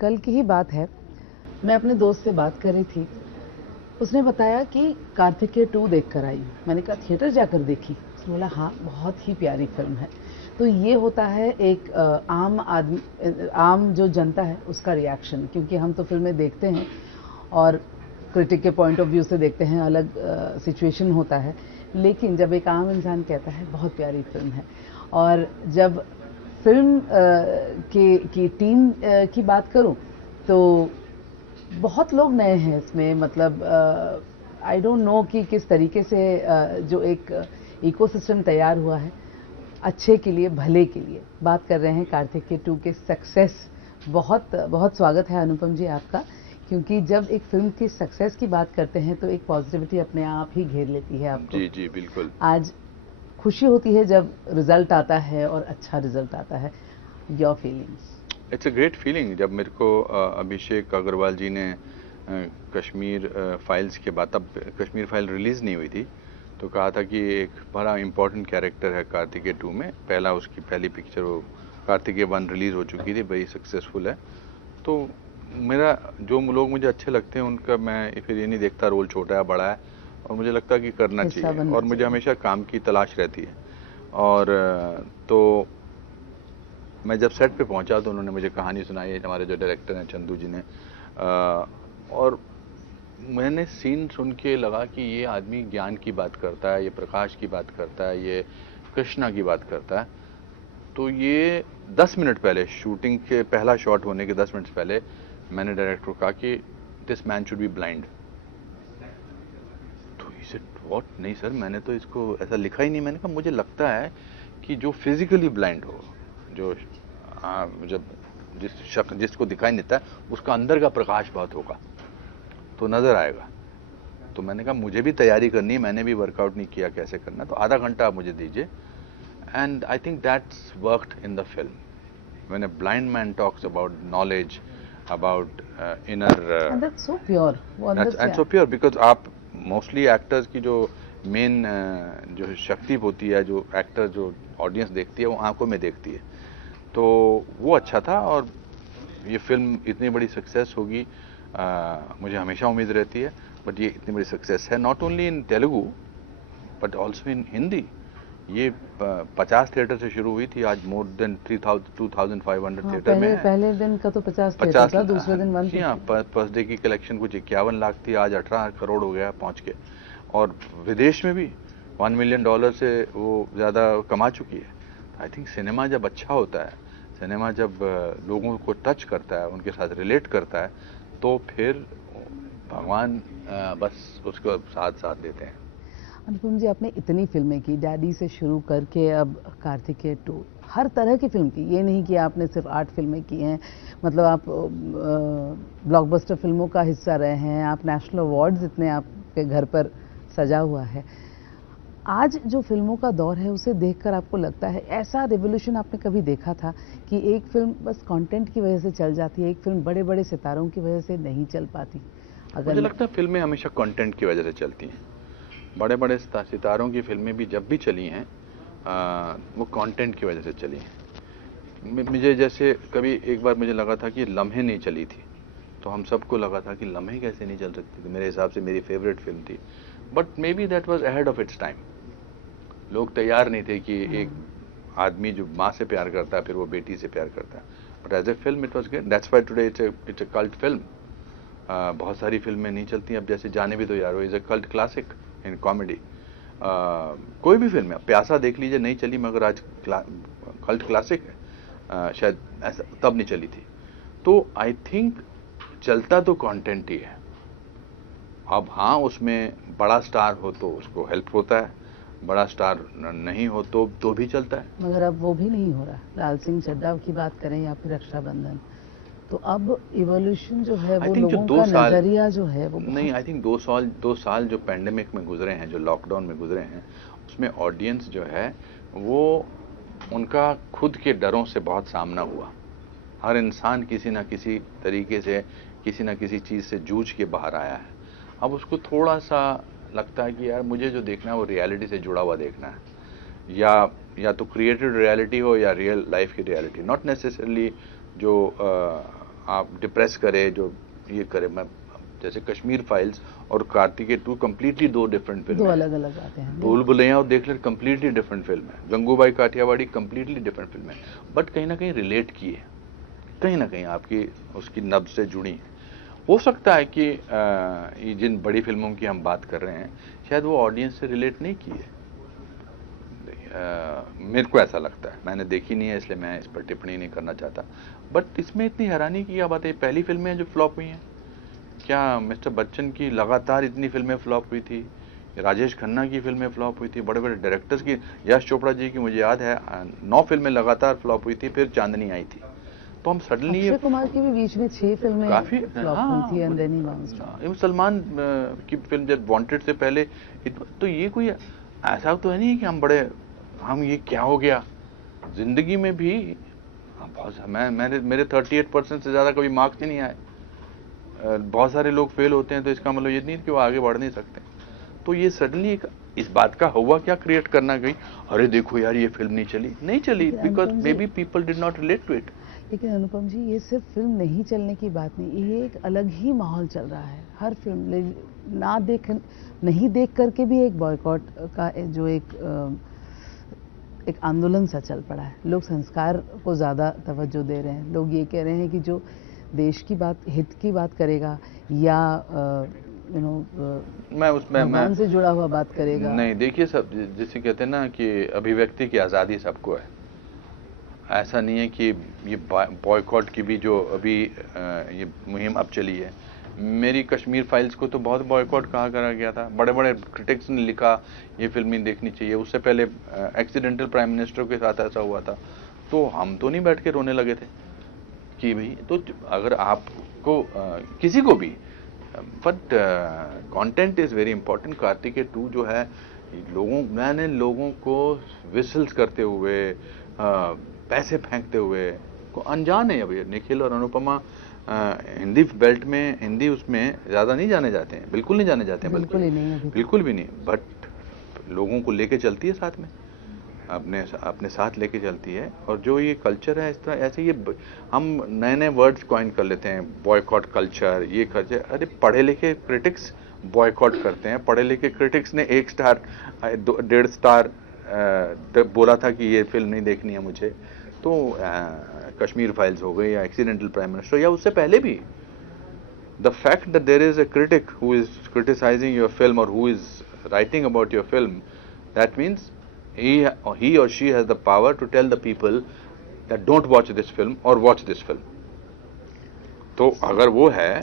कल की ही बात है, मैं अपने दोस्त से बात कर रही थी। उसने बताया कि कार्तिकेय 2 देख कर आई। मैंने कहा थिएटर जाकर देखी? उसने बोला हाँ, बहुत ही प्यारी फिल्म है। तो ये होता है एक आम जो जनता है उसका रिएक्शन, क्योंकि हम तो फिल्में देखते हैं और क्रिटिक के पॉइंट ऑफ व्यू से देखते हैं, अलग सिचुएशन होता है। लेकिन जब एक आम इंसान कहता है बहुत प्यारी फिल्म है, और जब फिल्म की टीम की बात करूं तो बहुत लोग नए हैं इसमें, मतलब आई डोंट नो कि किस तरीके से जो एक इकोसिस्टम तैयार हुआ है अच्छे के लिए, भले के लिए। बात कर रहे हैं कार्तिकेय 2 के सक्सेस। बहुत बहुत स्वागत है अनुपम जी आपका, क्योंकि जब एक फिल्म की सक्सेस की बात करते हैं तो एक पॉजिटिविटी अपने आप ही घेर लेती है आपको। जी जी बिल्कुल। आज खुशी होती है जब रिजल्ट आता है और अच्छा रिजल्ट आता है। Your feelings? It's a great feeling. जब मेरे को अभिषेक अग्रवाल जी ने कश्मीर फाइल्स के बाद, तब कश्मीर फाइल रिलीज़ नहीं हुई थी, तो कहा था कि एक बड़ा इम्पोर्टेंट कैरेक्टर है कार्तिकेय 2 में। उसकी पहली पिक्चर वो कार्तिकेय 1 रिलीज़ हो चुकी थी, बड़ी सक्सेसफुल है। तो मेरा जो लोग मुझे अच्छे लगते हैं उनका मैं फिर ये नहीं देखता रोल छोटा है बड़ा है, और मुझे लगता है कि करना चाहिए, और मुझे हमेशा काम की तलाश रहती है। और तो मैं जब सेट पे पहुंचा तो उन्होंने मुझे कहानी सुनाई, हमारे जो डायरेक्टर हैं चंदू जी ने, और मैंने सीन सुन के लगा कि ये आदमी ज्ञान की बात करता है, ये प्रकाश की बात करता है, ये कृष्णा की बात करता है। तो ये 10 मिनट पहले, शूटिंग के पहला शॉट होने के 10 मिनट पहले मैंने डायरेक्टर को कहा कि this man should be blind. तो ही सेड व्हाट? नहीं सर, मैंने तो इसको ऐसा लिखा ही नहीं। मैंने कहा मुझे लगता है कि जो फिजिकली ब्लाइंड हो, जो जब जिसको दिखाई नहीं देता उसका अंदर का प्रकाश बहुत होगा तो नजर आएगा। तो मैंने कहा मुझे भी तैयारी करनी है, मैंने भी वर्कआउट नहीं किया कैसे करना, तो आधा घंटा आप मुझे दीजिए। And I think that's worked in the film when a blind man talks about knowledge, about inner, and that's so pure, and so pure, because आप मोस्टली एक्टर्स की जो मेन जो शक्ति होती है, जो एक्टर जो ऑडियंस देखती है वो आंखों में देखती है। तो वो अच्छा था, और ये फिल्म इतनी बड़ी सक्सेस होगी मुझे हमेशा उम्मीद रहती है। बट ये इतनी बड़ी सक्सेस है not only in Telugu but also in Hindi. ये 50 थिएटर से शुरू हुई थी, आज मोर देन 2500 थिएटर में है। पहले दिन का तो 50 थिएटर था, दूसरे दिन 150। जी हाँ, फर्स्ट डे की कलेक्शन कुछ 51 लाख थी, आज 18 करोड़ हो गया पहुंच के। और विदेश में भी $1 मिलियन से वो ज़्यादा कमा चुकी है। आई थिंक सिनेमा जब अच्छा होता है, सिनेमा जब लोगों को टच करता है, उनके साथ रिलेट करता है, तो फिर भगवान बस उसको साथ देते हैं। अनुपम जी, आपने इतनी फिल्में की, डैडी से शुरू करके अब कार्तिकेय 2, हर तरह की फिल्म की। ये नहीं कि आपने सिर्फ 8 फिल्में की हैं, मतलब आप ब्लॉकबस्टर फिल्मों का हिस्सा रहे हैं, आप नेशनल अवार्ड्स इतने आपके घर पर सजा हुआ है। आज जो फिल्मों का दौर है उसे देखकर आपको लगता है ऐसा रिवोल्यूशन आपने कभी देखा था कि एक फिल्म बस कंटेंट की वजह से चल जाती है, एक फिल्म बड़े बड़े सितारों की वजह से नहीं चल पाती? मुझे लगता है फिल्में हमेशा कंटेंट की वजह से चलती हैं। बड़े बड़े सितारों की फिल्में भी जब भी चली हैं वो कंटेंट की वजह से चली हैं। मुझे जैसे कभी एक बार मुझे लगा था कि लम्हे नहीं चली थी, तो हम सबको लगा था कि लम्हे कैसे नहीं चल सकती थी। मेरे हिसाब से मेरी फेवरेट फिल्म थी, but may be that was ahead of its time. लोग तैयार नहीं थे कि एक आदमी जो माँ से प्यार करता है फिर वो बेटी से प्यार करता है। But as a film it was great, that's why today it's a cult film. बहुत सारी फिल्में नहीं चलती अब, जैसे जाने भी तो यारो is a cult classic in comedy. कोई भी फिल्म है, प्यासा देख लीजिए, नहीं चली मगर आज कल्ट क्लासिक है। शायद ऐसा तब नहीं चली थी। तो आई थिंक चलता तो कंटेंट ही है। अब हाँ, उसमें बड़ा स्टार हो तो उसको हेल्प होता है, बड़ा स्टार नहीं हो तो भी चलता है। मगर अब वो भी नहीं हो रहा। लाल सिंह चड्ढा की बात करें या फिर रक्षाबंधन, तो अब इवोल्यूशन जो है वो लोगों का नजरिया जो है वो नहीं, आई थिंक 2 साल जो पैंडेमिक में गुजरे हैं, जो लॉकडाउन में गुजरे हैं, उसमें ऑडियंस जो है वो उनका खुद के डरों से बहुत सामना हुआ। हर इंसान किसी ना किसी तरीके से किसी ना किसी चीज़ से जूझ के बाहर आया है। अब उसको थोड़ा सा लगता है कि यार मुझे जो देखना है वो रियलिटी से जुड़ा हुआ देखना है, या तो क्रिएटेड रियलिटी हो या रियल लाइफ की रियलिटी, नॉट नेसेसरली जो आप डिप्रेस करे, जो ये करे। मैं जैसे कश्मीर फाइल्स और कार्तिकेय 2 कंप्लीटली 2 डिफरेंट फिल्म, 2 अलग-अलग बातें हैं। भूल भुलैया और देख ले कंप्लीटली डिफरेंट फिल्म है, Gangubai Kathiawadi completely different film है, बट कहीं ना कहीं रिलेट की है, कहीं ना कहीं आपकी उसकी नब्ज से जुड़ी है। हो सकता है कि ये जिन बड़ी फिल्मों की हम बात कर रहे हैं शायद वो ऑडियंस से रिलेट नहीं की है, मेरे को ऐसा लगता है। मैंने देखी नहीं है इसलिए मैं इस पर टिप्पणी नहीं करना चाहता, बट इसमें इतनी हैरानी की क्या बात है, पहली फिल्में जो फ्लॉप हुई हैं। क्या मिस्टर बच्चन की लगातार इतनी फिल्में फ्लॉप हुई थी, राजेश खन्ना की फिल्में फ्लॉप हुई थी, बड़े बड़े डायरेक्टर्स की, यश चोपड़ा जी की मुझे याद है 9 फिल्में लगातार फ्लॉप हुई थी, फिर चांदनी आई थी। तो हम सडनली अक्षय कुमार की भी बीच में 6 फिल्में काफी फ्लॉप हुई थी, and then he bounced. Salman की फिल्म जब वांटेड से पहले, तो ये कोई ऐसा तो है नहीं कि हम ये क्या हो गया जिंदगी में भी। बहुत मेरे 38% से ज्यादा कभी मार्क्स ही नहीं आए। बहुत सारे लोग फेल होते हैं, तो इसका मतलब ये नहीं कि वो आगे बढ़ नहीं सकते। तो ये सडनली इस बात का हुआ क्या क्रिएट करना गई, अरे देखो यार ये फिल्म नहीं चली because maybe people did not relate to it. लेकिन अनुपम जी, ये सिर्फ फिल्म नहीं चलने की बात नहीं, ये एक अलग ही माहौल चल रहा है। हर फिल्म नहीं देख करके भी एक बॉयकॉट का जो एक आंदोलन सा चल पड़ा है। लोग संस्कार को ज़्यादा तवज्जो दे रहे हैं। लोग ये कह रहे हैं कि जो देश की बात, हित की बात करेगा या भगवान से जुड़ा हुआ बात करेगा। नहीं, देखिए, सब जिसे कहते हैं ना कि अभिव्यक्ति की आज़ादी सबको है। ऐसा नहीं है कि ये बॉयकॉट की भी जो अभी ये मुहिम अब चली है, मेरी कश्मीर फाइल्स को तो बहुत बॉयकॉट कहा करा गया था। बड़े बड़े क्रिटिक्स ने लिखा ये फिल्म नहीं देखनी चाहिए। उससे पहले एक्सीडेंटल प्राइम मिनिस्टर के साथ ऐसा हुआ था, तो हम तो नहीं बैठ के रोने लगे थे कि भाई, तो अगर आपको किसी को भी, but content is very important. Kartikeya 2 जो है, मैंने लोगों को विसल्स करते हुए, पैसे फेंकते हुए को अनजान है। अभी निखिल और अनुपमा हिंदी बेल्ट में, हिंदी उसमें ज्यादा नहीं जाने जाते हैं, बिल्कुल नहीं जाने जाते हैं, बिल्कुल भी नहीं, बट लोगों को लेके चलती है साथ में, अपने साथ लेके चलती है। और जो ये कल्चर है इस तरह, ऐसे ये हम नए नए वर्ड्स कॉइन कर लेते हैं, बॉयकॉट कल्चर, ये कल्चर। अरे पढ़े लिखे क्रिटिक्स बॉयकॉट करते हैं। पढ़े लिखे क्रिटिक्स ने 1 स्टार 1.5 स्टार बोला था कि ये फिल्म नहीं देखनी है मुझे। तो कश्मीर फाइल्स हो गई या एक्सीडेंटल प्राइम मिनिस्टर, या उससे पहले भी, the fact that there is a critic who is criticising your film और who is writing about your film, that means he or she has the power to tell the people that don't watch this film or watch this film. तो अगर वो है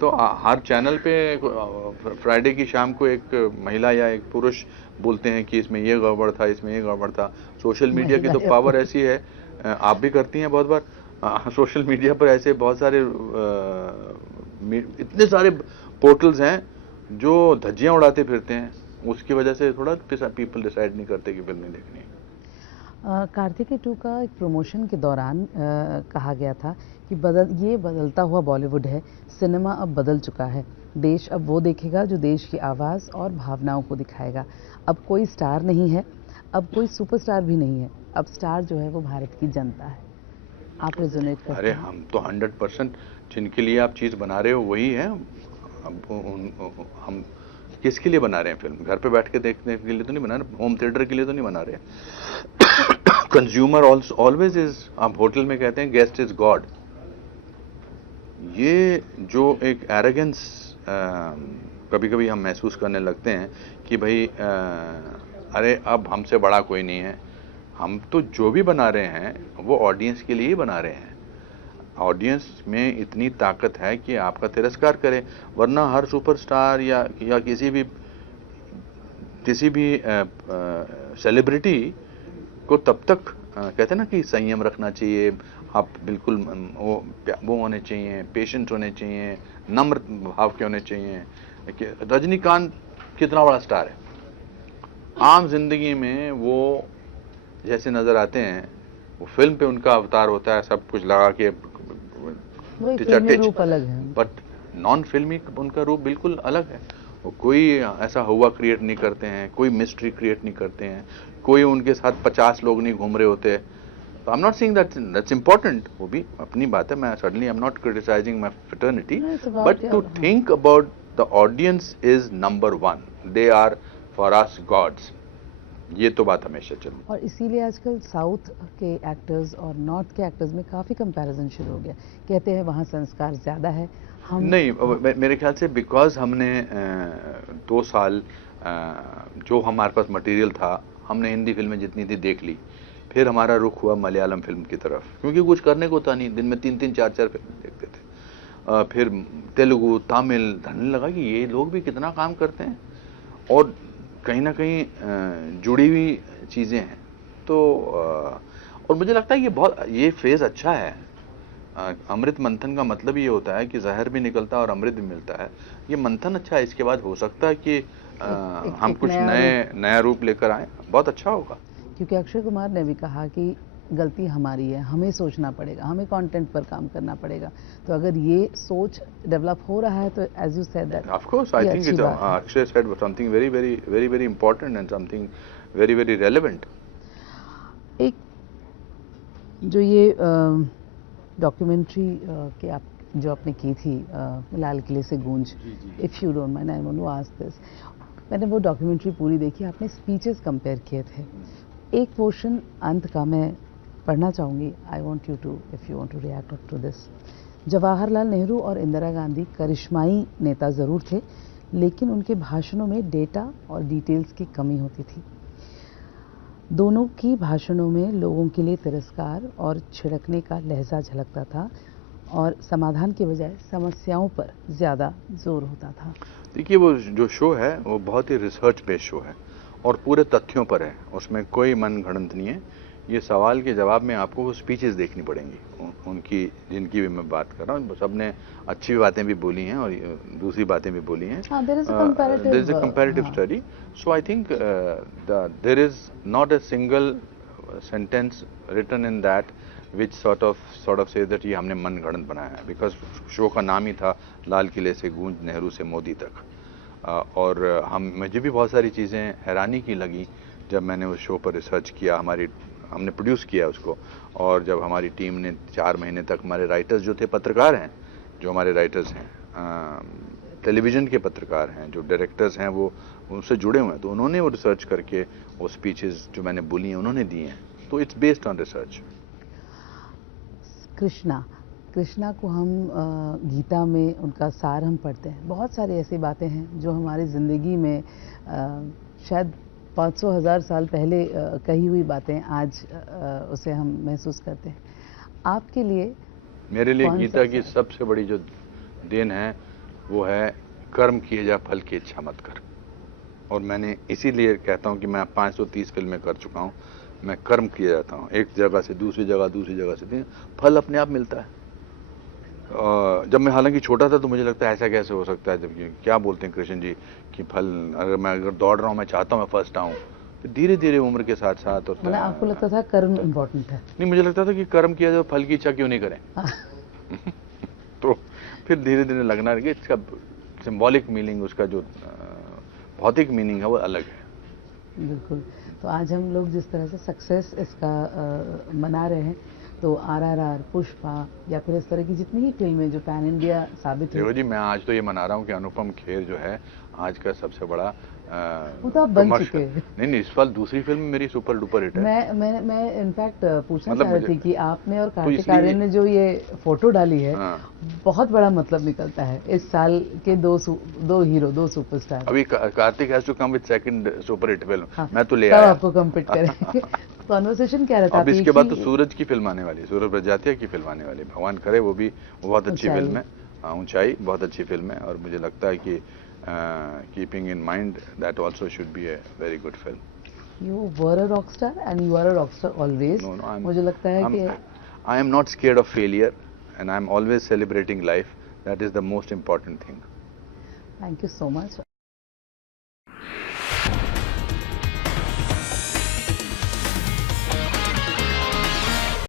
तो हर channel पे Friday की शाम को एक महिला या एक पुरुष बोलते हैं कि इसमें ये गड़बड़ था, इसमें ये गड़बड़ था। सोशल मीडिया की तो पावर ऐसी है, आप भी करती हैं बहुत बार। सोशल मीडिया पर ऐसे बहुत सारे इतने सारे पोर्टल्स हैं जो धज्जियां उड़ाते फिरते हैं। उसकी वजह से थोड़ा पीपल डिसाइड नहीं करते कि फिल्म नहीं देखनी है। कार्तिकेय 2 का एक प्रमोशन के दौरान कहा गया था कि ये बदलता हुआ बॉलीवुड है, सिनेमा अब बदल चुका है, देश अब वो देखेगा जो देश की आवाज़ और भावनाओं को दिखाएगा। अब कोई स्टार नहीं है, अब कोई सुपरस्टार भी नहीं है, अब स्टार जो है वो भारत की जनता है। आप रेजोनेट करते हैं? अरे हम तो 100% जिनके लिए आप चीज़ बना रहे हो वही है। हम किसके लिए बना रहे हैं फिल्म? घर पे बैठ के देखने के लिए तो नहीं बना रहे, होम थिएटर के लिए तो नहीं बना रहे। कंज्यूमर ऑलवेज इज, आप होटल में कहते हैं गेस्ट इज गॉड। ये जो एक एरोगेंस कभी कभी हम महसूस करने लगते हैं कि भाई अरे अब हमसे बड़ा कोई नहीं है। हम तो जो भी बना रहे हैं वो ऑडियंस के लिए ही बना रहे हैं। ऑडियंस में इतनी ताकत है कि आपका तिरस्कार करे, वरना हर सुपरस्टार या किसी भी सेलिब्रिटी को तब तक कहते हैं ना कि संयम रखना चाहिए। आप बिल्कुल वो होने चाहिए, पेशेंट होने चाहिए, नम्र भाव के होने चाहिए। रजनीकांत कितना बड़ा स्टार है, आम जिंदगी में वो जैसे नजर आते हैं, वो फिल्म पे उनका अवतार होता है, सब कुछ लगा के रूप अलग है, बट नॉन फिल्मी उनका रूप बिल्कुल अलग है। वो कोई ऐसा हुआ क्रिएट नहीं करते हैं, कोई मिस्ट्री क्रिएट नहीं करते हैं, कोई उनके साथ 50 लोग नहीं घूम रहे होते। So I'm not saying that that's important. वो भी अपनी बात है. मैं certainly I'm not criticizing my fraternity, but to think about the audience is number one. They are for us gods. ये तो बात हमेशा चली. और इसीलिए आजकल साउथ के एक्टर्स और नॉर्थ के एक्टर्स में काफ़ी कंपैरिजन शुरू हो गया. कहते हैं वहाँ संस्कार ज़्यादा है. हम नहीं, मेरे ख्याल से बिकॉज हमने 2 साल जो हमारे पास मटेरियल था, हमने हिंदी फिल्में जितनी थी देख ली. फिर हमारा रुख हुआ मलयालम फिल्म की तरफ, क्योंकि कुछ करने को था नहीं. दिन में 3-3, 4-4 फिल्में देखते थे. फिर तेलुगु, तमिल, धरने लगा कि ये लोग भी कितना काम करते हैं और कहीं ना कहीं जुड़ी हुई चीज़ें हैं. तो और मुझे लगता है ये फेज़ अच्छा है. अमृत मंथन का मतलब ये होता है कि जहर भी निकलता है और अमृत भी मिलता है. ये मंथन अच्छा है. इसके बाद हो सकता है कि हम कुछ नया रूप लेकर आए. बहुत अच्छा होगा. क्योंकि अक्षय कुमार ने भी कहा कि गलती हमारी है, हमें सोचना पड़ेगा, हमें कंटेंट पर काम करना पड़ेगा. तो अगर ये सोच डेवलप हो रहा है तो as you said that of course I think it's Akshay said something very very very very important and something very very relevant. एक जो ये डॉक्यूमेंट्री के आप जो आपने की थी लाल किले से गूंज, if you don't mind I want to ask this. मैंने वो डॉक्यूमेंट्री पूरी देखी. आपने स्पीचेस कंपेयर किए थे. एक पोर्शन अंत का मैं पढ़ना चाहूँगी. I want you to, if you want to react to this. Jawaharlal Nehru और इंदिरा गांधी करिश्माई नेता ज़रूर थे, लेकिन उनके भाषणों में डेटा और डिटेल्स की कमी होती थी. दोनों की भाषणों में लोगों के लिए तिरस्कार और छिड़कने का लहजा झलकता था और समाधान के बजाय समस्याओं पर ज़्यादा जोर होता था. देखिए, वो जो शो है वो बहुत ही रिसर्च बेस्ड शो है और पूरे तथ्यों पर है. उसमें कोई मन गढ़ंत नहीं है. ये सवाल के जवाब में आपको वो स्पीचेस देखनी पड़ेंगी उनकी, जिनकी भी मैं बात कर रहा हूँ. सब ने अच्छी बातें भी बोली हैं और दूसरी बातें भी बोली हैं. there is a comparative study. So I think there is not a single sentence written in that which sort of says that ये हमने मन गढ़ंत बनाया है. बिकॉज शो का नाम ही था लाल किले से गूंज, नेहरू से मोदी तक. और मुझे भी बहुत सारी चीज़ें हैरानी की लगी जब मैंने उस शो पर रिसर्च किया. हमने प्रोड्यूस किया उसको, और जब हमारी टीम ने 4 महीने तक, हमारे राइटर्स जो थे, पत्रकार हैं जो हमारे राइटर्स हैं, टेलीविज़न के पत्रकार हैं, जो डायरेक्टर्स हैं, वो उनसे जुड़े हुए हैं, तो उन्होंने वो रिसर्च करके वो स्पीचेस जो मैंने बोली हैं उन्होंने दी हैं. तो it's based on research. Krishna को हम गीता में उनका सार हम पढ़ते हैं. बहुत सारी ऐसी बातें हैं जो हमारी ज़िंदगी में शायद 500,000 साल पहले कही हुई बातें आज उसे हम महसूस करते हैं. आपके लिए, मेरे लिए गीता की सबसे बड़ी जो देन है वो है कर्म किए जा फल की इच्छा मत कर. और मैंने इसीलिए कहता हूँ कि मैं 530 फिल्में कर चुका हूँ. मैं कर्म किया जाता हूँ, एक जगह से दूसरी जगह से फल अपने आप मिलता है. जब मैं हालांकि छोटा था तो मुझे लगता है ऐसा कैसे हो सकता है, जबकि क्या बोलते हैं कृष्ण जी कि फल, अगर दौड़ रहा हूँ, मैं चाहता हूँ मैं फर्स्ट आऊँ. फिर धीरे धीरे उम्र के साथ साथ होता है. आपको लगता था कर्म इम्पोर्टेंट है? नहीं, मुझे लगता था कि कर्म किया जाए, फल की इच्छा क्यों नहीं करें. तो फिर धीरे धीरे लगना लगे इसका सिंबॉलिक मीनिंग, उसका जो भौतिक मीनिंग है वो अलग है. बिल्कुल. तो आज हम लोग जिस तरह से सक्सेस इसका मना रहे हैं, तो RRR, पुष्पा या फिर इस तरह की जितनी ही फिल्में जो पैन इंडिया साबित हुई. देखो जी, मैं आज तो ये मना रहा हूँ कि अनुपम खेर जो है आज का सबसे बड़ा वो तो आप बन चुके हैं. नहीं, इस साल दूसरी फिल्म मेरी सुपर डुपर हिट है. मैं इनफैक्ट पूछना चाह रही थी कि आपने और कार्तिक आर्यन ने जो ये फोटो डाली है, बहुत बड़ा मतलब निकलता है इस साल के दो हीरो, 2 सुपरस्टार. अभी Kartik has to come with second super hit film. मैं तो ले आया. आपको कम्पीट करें. कॉन्वर्सेशन क्या रहता है? अब इसके बाद तो सूरज की फिल्म आने वाली है, सूरज प्रजातिया की फिल्म आने वाली है. भगवान करे वो बहुत अच्छी फिल्म है. ऊंचाई बहुत अच्छी फिल्म है और मुझे लगता है कि keeping in mind that also should be a very good film. You were a rock star and you are a rock star always. No, मुझे लगता है कि I am not scared of failure and I am always celebrating life. That is the most important thing. Thank you so much.